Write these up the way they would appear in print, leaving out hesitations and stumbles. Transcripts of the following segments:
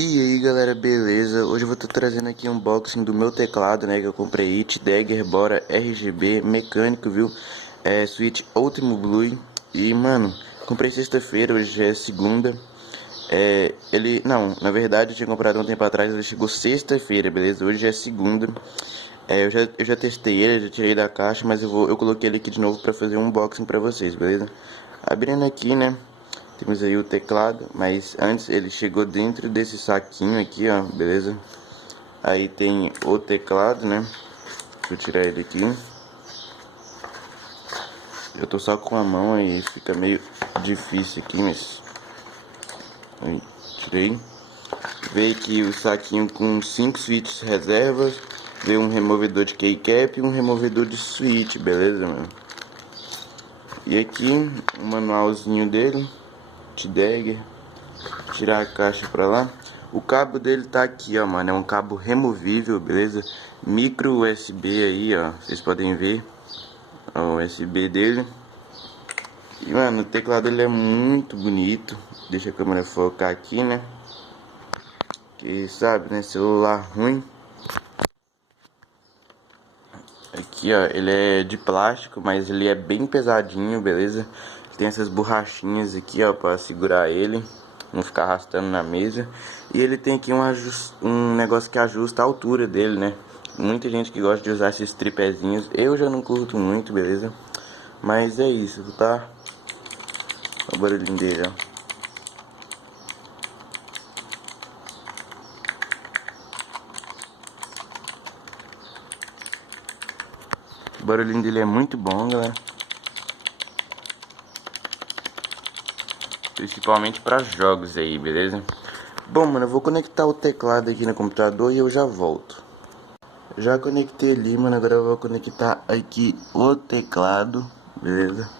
E aí galera, beleza? Hoje eu vou estar trazendo aqui um unboxing do meu teclado, né, que eu comprei It Dagger Bora RGB mecânico, viu? Switch Ultimo Blue. E mano, comprei sexta-feira, hoje já é segunda. Não, na verdade eu tinha comprado um tempo atrás, ele chegou sexta-feira, beleza? Hoje já é segunda. Eu já testei ele, já tirei da caixa, mas eu coloquei ele aqui de novo pra fazer um unboxing pra vocês, beleza? Abrindo aqui, né? Temos aí o teclado, mas antes ele chegou dentro desse saquinho aqui, ó, beleza? Aí tem o teclado, né? Deixa eu tirar ele aqui. Eu tô só com a mão aí, fica meio difícil aqui, mas... Aí, tirei. Veio aqui o saquinho com 5 switches reservas. Veio um removedor de keycap e um removedor de switch, beleza, mano? E aqui, o manualzinho dele. Dagger, tirar a caixa pra lá. O cabo dele tá aqui, ó, mano. É um cabo removível, beleza? Micro USB aí, ó. Vocês podem ver, ó, o USB dele. E, mano, o teclado ele é muito bonito. Deixa a câmera focar aqui, né? Que sabe, né? Celular ruim. Aqui, ó, ele é de plástico, mas ele é bem pesadinho, beleza? Tem essas borrachinhas aqui, ó, pra segurar ele, não ficar arrastando na mesa. E ele tem aqui um negócio que ajusta a altura dele, né? Muita gente que gosta de usar esses tripézinhos. Eu já não curto muito, beleza? Mas é isso, tá? Olha o barulhinho dele, ó. O barulhinho dele é muito bom, galera. Principalmente para jogos aí, beleza? Bom, mano, eu vou conectar o teclado aqui no computador e eu já volto. Já conectei ali, mano, agora eu vou conectar aqui o teclado, beleza?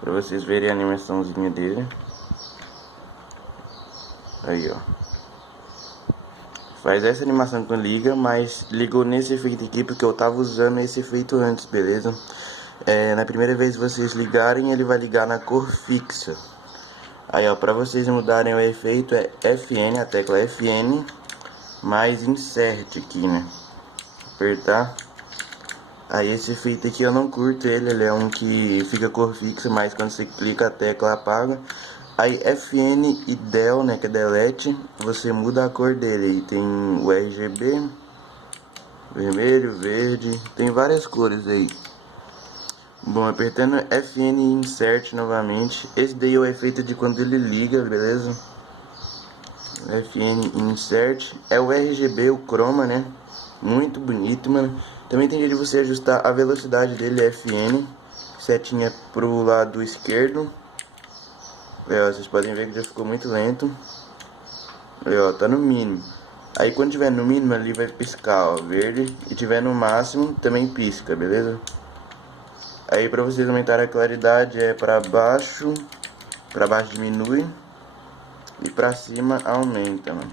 Pra vocês verem a animaçãozinha dele. Aí, ó. Faz essa animação quando liga, mas ligou nesse efeito aqui porque eu tava usando esse efeito antes, beleza? Na primeira vez que vocês ligarem, ele vai ligar na cor fixa. Aí, ó, pra vocês mudarem o efeito é FN, a tecla FN, mais insert aqui, né? Apertar. Aí esse efeito aqui eu não curto ele é um que fica cor fixa, mas quando você clica a tecla apaga. Aí FN e Del, né, que é delete, você muda a cor dele. Aí tem o RGB, vermelho, verde, tem várias cores aí. Bom, apertando FN e Insert novamente. Esse daí é o efeito de quando ele liga, beleza? FN Insert. É o RGB, o Chroma, né? Muito bonito, mano. Também tem jeito de você ajustar a velocidade dele, FN. Setinha pro lado esquerdo. Aí, ó, vocês podem ver que já ficou muito lento. Aí, ó, tá no mínimo. Aí quando tiver no mínimo ali vai piscar, ó, verde. E tiver no máximo também pisca, beleza? Aí pra vocês aumentar a claridade é pra baixo diminui e pra cima aumenta, mano.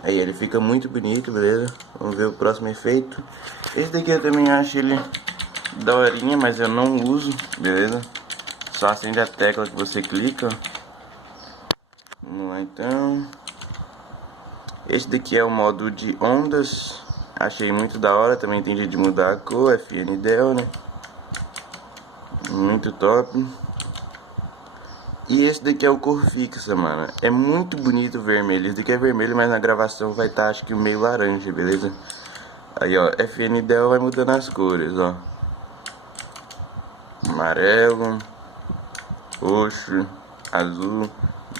Aí ele fica muito bonito, beleza? Vamos ver o próximo efeito. Esse daqui eu também acho ele daorinha, mas eu não uso, beleza? Só acende a tecla que você clica. Vamos lá então. Esse daqui é o modo de ondas. Achei muito da hora, também tem jeito de mudar a cor, FN Del, né? Muito top. E esse daqui é o cor fixa, mano. É muito bonito o vermelho. Esse daqui é vermelho, mas na gravação vai estar acho que meio laranja, beleza? Aí, ó, FN Del vai mudando as cores, ó. Amarelo, roxo, azul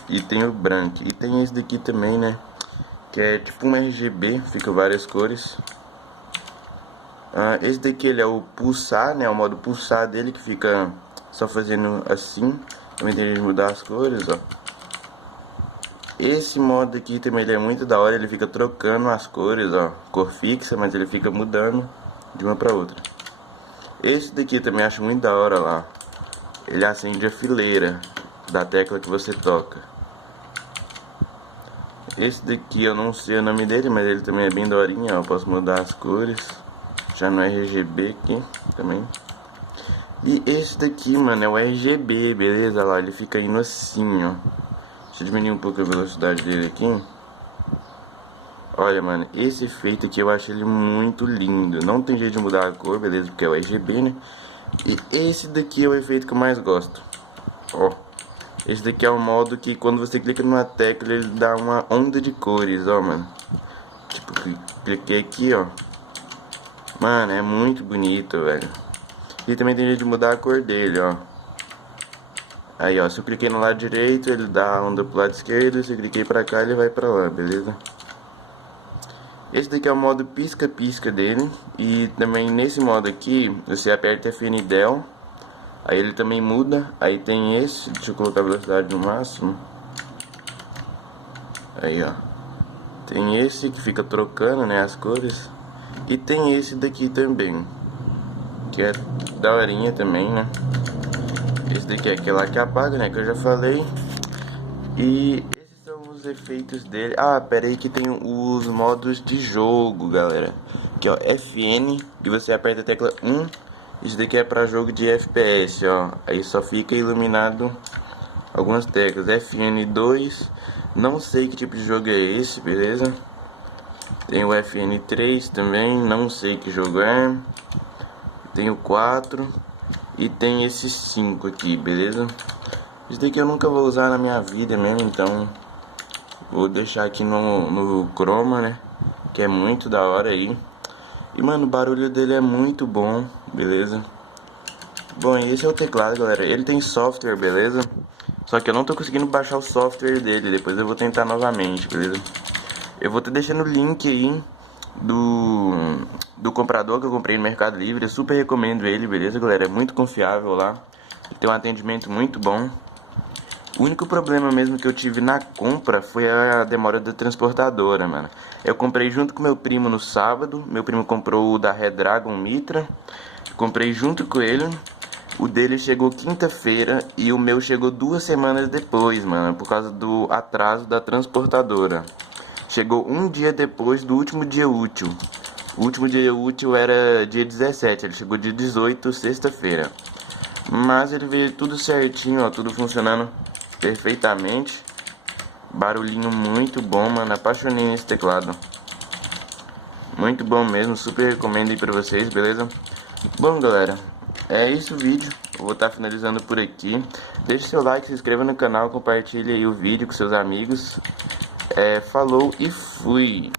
e tem o branco. E tem esse daqui também, né? Que é tipo um RGB, fica várias cores. Esse daqui ele é o pulsar, né? O modo pulsar dele que fica só fazendo assim. Também tem de mudar as cores, ó. Esse modo aqui também ele é muito da hora, ele fica trocando as cores, ó. Cor fixa, mas ele fica mudando de uma pra outra. Esse daqui também acho muito da hora lá. Ele acende a fileira da tecla que você toca. Esse daqui eu não sei o nome dele, mas ele também é bem daorinha, ó. Eu posso mudar as cores. Já no RGB aqui também. E esse daqui, mano, é o RGB, beleza? Lá, ele fica indo assim, ó. Deixa eu diminuir um pouco a velocidade dele aqui. Olha, mano, esse efeito aqui eu acho ele muito lindo. Não tem jeito de mudar a cor, beleza? Porque é o RGB, né? E esse daqui é o efeito que eu mais gosto. Ó, esse daqui é o modo que quando você clica numa tecla ele dá uma onda de cores, ó, mano. Tipo, cliquei aqui, ó. Mano, é muito bonito, velho. E também tem jeito de mudar a cor dele, ó. Aí, ó, se eu cliquei no lado direito, ele dá a onda pro lado esquerdo. Se eu cliquei pra cá, ele vai pra lá, beleza? Esse daqui é o modo pisca-pisca dele. E também nesse modo aqui, você aperta FN Del. Aí ele também muda. Aí tem esse, deixa eu colocar a velocidade no máximo. Aí, ó. Tem esse que fica trocando, né, as cores. E tem esse daqui também, que é daorinha também, né. Esse daqui é aquele que apaga, né, que eu já falei. E esses são os efeitos dele. Ah, pera aí que tem os modos de jogo, galera. Aqui, ó, FN, e você aperta a tecla 1. Isso daqui é pra jogo de FPS, ó. Aí só fica iluminado algumas teclas. FN2, não sei que tipo de jogo é esse, beleza? Tem o FN3 também, não sei que jogo é. Tem o 4 e tem esse 5 aqui, beleza? Isso daqui eu nunca vou usar na minha vida mesmo, então vou deixar aqui no Chroma, né? Que é muito da hora aí. E, mano, o barulho dele é muito bom, beleza? Bom, e esse é o teclado, galera. Ele tem software, beleza? Só que eu não tô conseguindo baixar o software dele. Depois eu vou tentar novamente, beleza? Eu vou te deixando o link aí do comprador que eu comprei no Mercado Livre. Eu super recomendo ele, beleza, galera? É muito confiável lá. Tem um atendimento muito bom. O único problema mesmo que eu tive na compra foi a demora da transportadora, mano. Eu comprei junto com meu primo no sábado. Meu primo comprou o da Redragon Mitra. Comprei junto com ele. O dele chegou quinta-feira e o meu chegou 2 semanas depois, mano, por causa do atraso da transportadora. Chegou um dia depois do último dia útil. O último dia útil era dia 17, ele chegou dia 18, sexta-feira. Mas ele veio tudo certinho, ó, tudo funcionando perfeitamente. Barulhinho muito bom, mano, apaixonei nesse teclado. Muito bom mesmo, super recomendo aí pra vocês, beleza? Bom, galera, é isso o vídeo. Eu vou estar finalizando por aqui. Deixe seu like, se inscreva no canal, compartilhe aí o vídeo com seus amigos. Falou e fui!